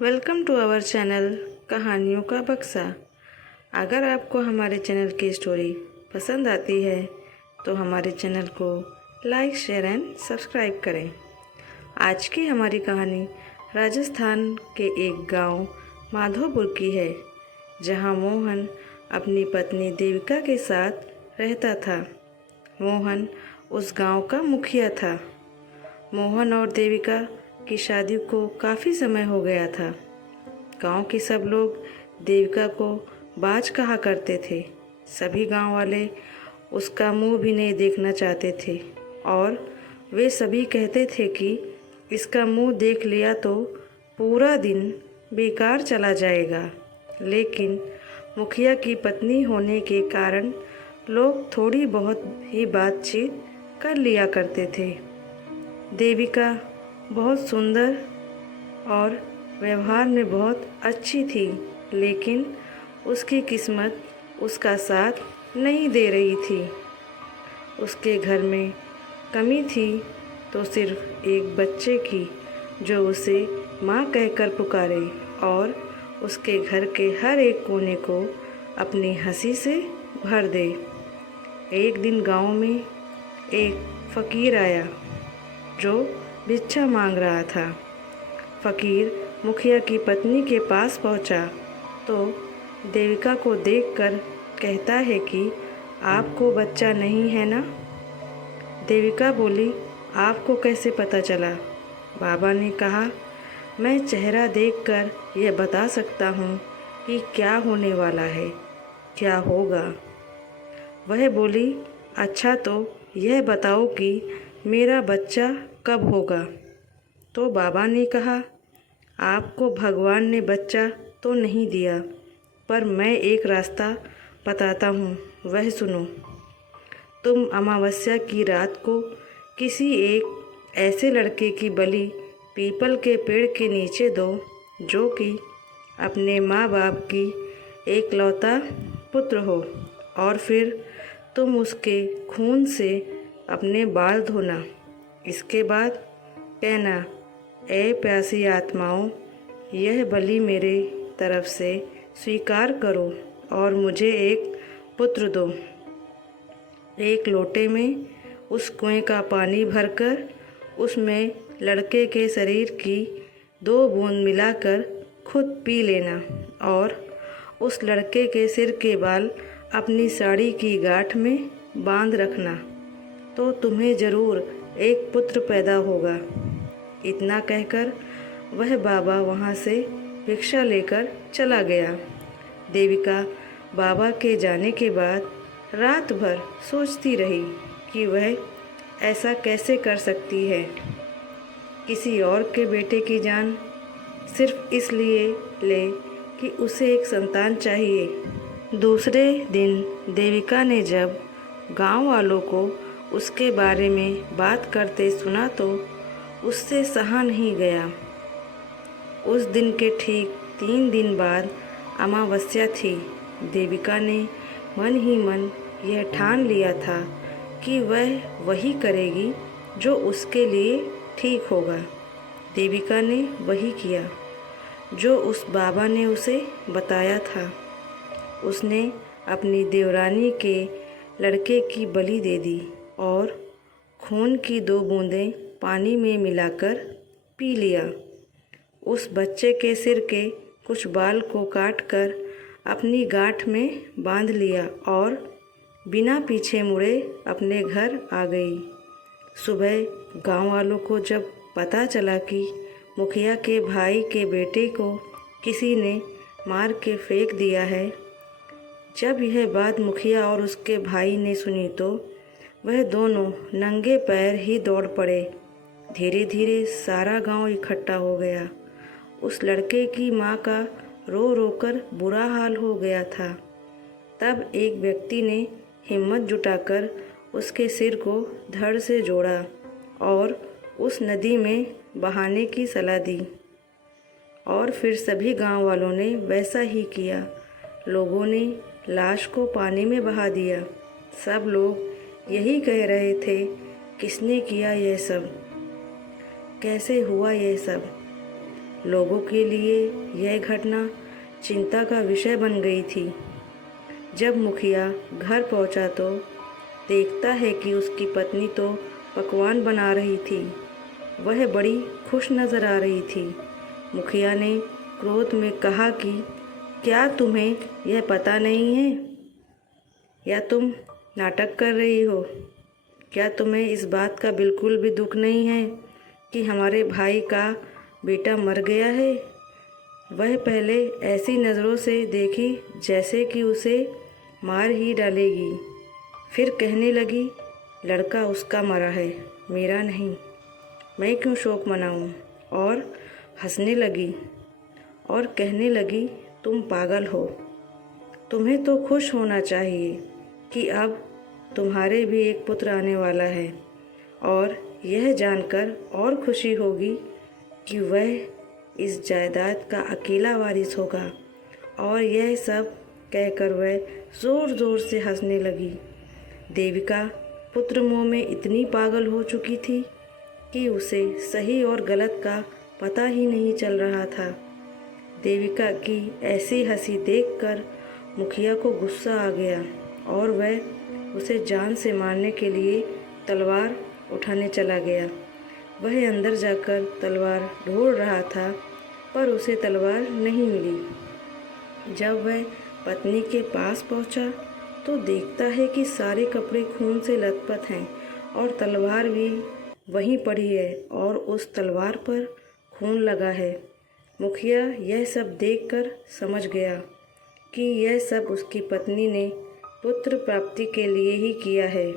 Welcome to our channel कहानियों का बक्सा। अगर आपको हमारे चैनल की स्टोरी पसंद आती है तो हमारे चैनल को लाइक शेयर एंड सब्सक्राइब करें। आज की हमारी कहानी राजस्थान के एक गांव माधोपुर की है, जहां मोहन अपनी पत्नी देविका के साथ रहता था। मोहन उस गांव का मुखिया था। मोहन और देविका की शादी को काफ़ी समय हो गया था। गांव के सब लोग देविका को बाज कहा करते थे। सभी गांव वाले उसका मुंह भी नहीं देखना चाहते थे और वे सभी कहते थे कि इसका मुंह देख लिया तो पूरा दिन बेकार चला जाएगा। लेकिन मुखिया की पत्नी होने के कारण लोग थोड़ी बहुत ही बातचीत कर लिया करते थे। देविका बहुत सुंदर और व्यवहार में बहुत अच्छी थी, लेकिन उसकी किस्मत उसका साथ नहीं दे रही थी। उसके घर में कमी थी तो सिर्फ एक बच्चे की, जो उसे माँ कहकर पुकारे और उसके घर के हर एक कोने को अपनी हंसी से भर दे। एक दिन गांव में एक फ़कीर आया जो भिक्षा मांग रहा था। फ़कीर मुखिया की पत्नी के पास पहुंचा तो देविका को देखकर कहता है कि आपको बच्चा नहीं है ना? देविका बोली, आपको कैसे पता चला? बाबा ने कहा, मैं चेहरा देखकर यह बता सकता हूँ कि क्या होने वाला है, क्या होगा। वह बोली, अच्छा तो यह बताओ कि मेरा बच्चा कब होगा? तो बाबा ने कहा, आपको भगवान ने बच्चा तो नहीं दिया, पर मैं एक रास्ता बताता हूँ, वह सुनो। तुम अमावस्या की रात को किसी एक ऐसे लड़के की बलि पीपल के पेड़ के नीचे दो जो कि अपने माँ बाप की एकलौता पुत्र हो, और फिर तुम उसके खून से अपने बाल धोना। इसके बाद कहना, ए प्यासी आत्माओं, यह बलि मेरे तरफ से स्वीकार करो और मुझे एक पुत्र दो। एक लोटे में उस कुएं का पानी भरकर उसमें लड़के के शरीर की 2 बूंद मिलाकर खुद पी लेना और उस लड़के के सिर के बाल अपनी साड़ी की गांठ में बांध रखना, तो तुम्हें ज़रूर एक पुत्र पैदा होगा। इतना कहकर वह बाबा वहाँ से भिक्षा लेकर चला गया। देविका बाबा के जाने के बाद रात भर सोचती रही कि वह ऐसा कैसे कर सकती है, किसी और के बेटे की जान सिर्फ इसलिए ले कि उसे एक संतान चाहिए। दूसरे दिन देविका ने जब गांव वालों को उसके बारे में बात करते सुना तो उससे सहा नहीं गया। उस दिन के ठीक 3 दिन बाद अमावस्या थी। देविका ने मन ही मन यह ठान लिया था कि वह वही करेगी जो उसके लिए ठीक होगा। देविका ने वही किया जो उस बाबा ने उसे बताया था। उसने अपनी देवरानी के लड़के की बलि दे दी और खून की 2 बूंदें पानी में मिलाकर पी लिया। उस बच्चे के सिर के कुछ बाल को काटकर अपनी गांठ में बांध लिया और बिना पीछे मुड़े अपने घर आ गई। सुबह गांव वालों को जब पता चला कि मुखिया के भाई के बेटे को किसी ने मार के फेंक दिया है, जब यह बात मुखिया और उसके भाई ने सुनी तो वह दोनों नंगे पैर ही दौड़ पड़े। धीरे धीरे सारा गांव इकट्ठा हो गया। उस लड़के की माँ का रो रो कर बुरा हाल हो गया था। तब एक व्यक्ति ने हिम्मत जुटाकर उसके सिर को धड़ से जोड़ा और उस नदी में बहाने की सलाह दी, और फिर सभी गांव वालों ने वैसा ही किया। लोगों ने लाश को पानी में बहा दिया। सब लोग यही कह रहे थे, किसने किया यह सब, कैसे हुआ यह सब। लोगों के लिए यह घटना चिंता का विषय बन गई थी। जब मुखिया घर पहुंचा तो देखता है कि उसकी पत्नी तो पकवान बना रही थी। वह बड़ी खुश नज़र आ रही थी। मुखिया ने क्रोध में कहा कि क्या तुम्हें यह पता नहीं है या तुम नाटक कर रही हो? क्या तुम्हें इस बात का बिल्कुल भी दुख नहीं है कि हमारे भाई का बेटा मर गया है? वह पहले ऐसी नज़रों से देखी जैसे कि उसे मार ही डालेगी। फिर कहने लगी, लड़का उसका मरा है, मेरा नहीं। मैं क्यों शोक मनाऊं? और हंसने लगी और कहने लगी, तुम पागल हो। तुम्हें तो खुश होना चाहिए कि अब तुम्हारे भी एक पुत्र आने वाला है, और यह जानकर और खुशी होगी कि वह इस जायदाद का अकेला वारिस होगा। और यह सब कहकर वह ज़ोर ज़ोर से हंसने लगी। देविका पुत्र मोह में इतनी पागल हो चुकी थी कि उसे सही और गलत का पता ही नहीं चल रहा था। देविका की ऐसी हंसी देखकर मुखिया को गुस्सा आ गया और वह उसे जान से मारने के लिए तलवार उठाने चला गया। वह अंदर जाकर तलवार ढूंढ रहा था, पर उसे तलवार नहीं मिली। जब वह पत्नी के पास पहुंचा तो देखता है कि सारे कपड़े खून से लथपथ हैं और तलवार भी वहीं पड़ी है और उस तलवार पर खून लगा है। मुखिया यह सब देखकर समझ गया कि यह सब उसकी पत्नी ने पुत्र प्राप्ति के लिए ही किया है।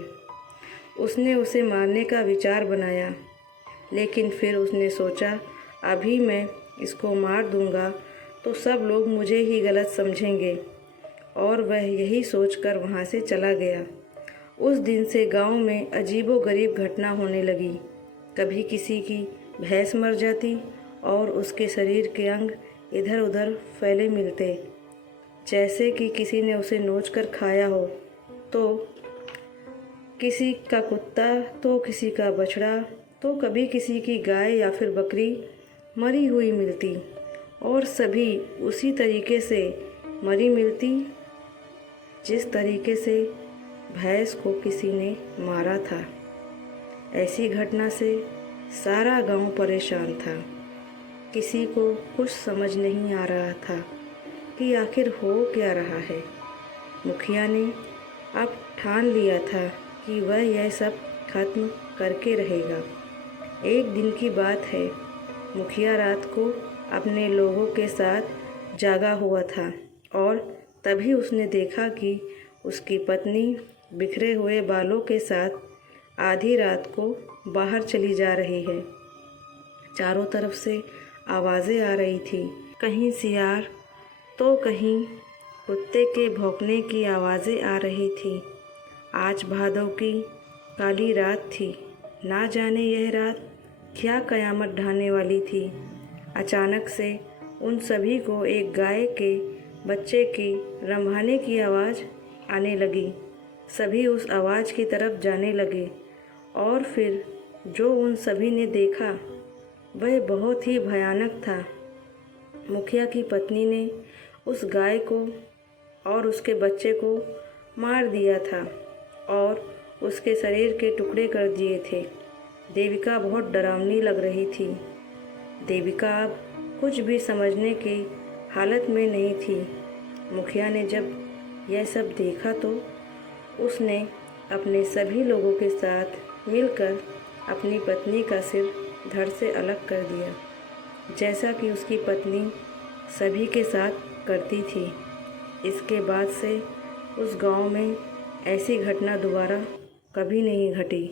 उसने उसे मारने का विचार बनाया, लेकिन फिर उसने सोचा, अभी मैं इसको मार दूंगा तो सब लोग मुझे ही गलत समझेंगे, और वह यही सोचकर वहाँ से चला गया। उस दिन से गांव में अजीबोगरीब घटना होने लगी। कभी किसी की भैंस मर जाती और उसके शरीर के अंग इधर उधर फैले मिलते, जैसे कि किसी ने उसे नोचकर खाया हो। तो किसी का कुत्ता, तो किसी का बछड़ा, तो कभी किसी की गाय या फिर बकरी मरी हुई मिलती, और सभी उसी तरीके से मरी मिलती जिस तरीके से भैंस को किसी ने मारा था। ऐसी घटना से सारा गांव परेशान था। किसी को कुछ समझ नहीं आ रहा था कि आखिर हो क्या रहा है। मुखिया ने अब ठान लिया था कि वह यह सब खत्म करके रहेगा। एक दिन की बात है, मुखिया रात को अपने लोगों के साथ जागा हुआ था और तभी उसने देखा कि उसकी पत्नी बिखरे हुए बालों के साथ आधी रात को बाहर चली जा रही है। चारों तरफ से आवाज़ें आ रही थी, कहीं सियार तो कहीं कुत्ते के भौंकने की आवाज़ें आ रही थी। आज भादों की काली रात थी। ना जाने यह रात क्या कयामत ढाने वाली थी। अचानक से उन सभी को एक गाय के बच्चे की रंभाने की आवाज़ आने लगी। सभी उस आवाज़ की तरफ जाने लगे और फिर जो उन सभी ने देखा वह बहुत ही भयानक था। मुखिया की पत्नी ने उस गाय को और उसके बच्चे को मार दिया था और उसके शरीर के टुकड़े कर दिए थे। देविका बहुत डरावनी लग रही थी। देविका अब कुछ भी समझने की हालत में नहीं थी। मुखिया ने जब यह सब देखा तो उसने अपने सभी लोगों के साथ मिलकर अपनी पत्नी का सिर धड़ से अलग कर दिया, जैसा कि उसकी पत्नी सभी के साथ करती थी। इसके बाद से उस गांव में ऐसी घटना दोबारा कभी नहीं घटी।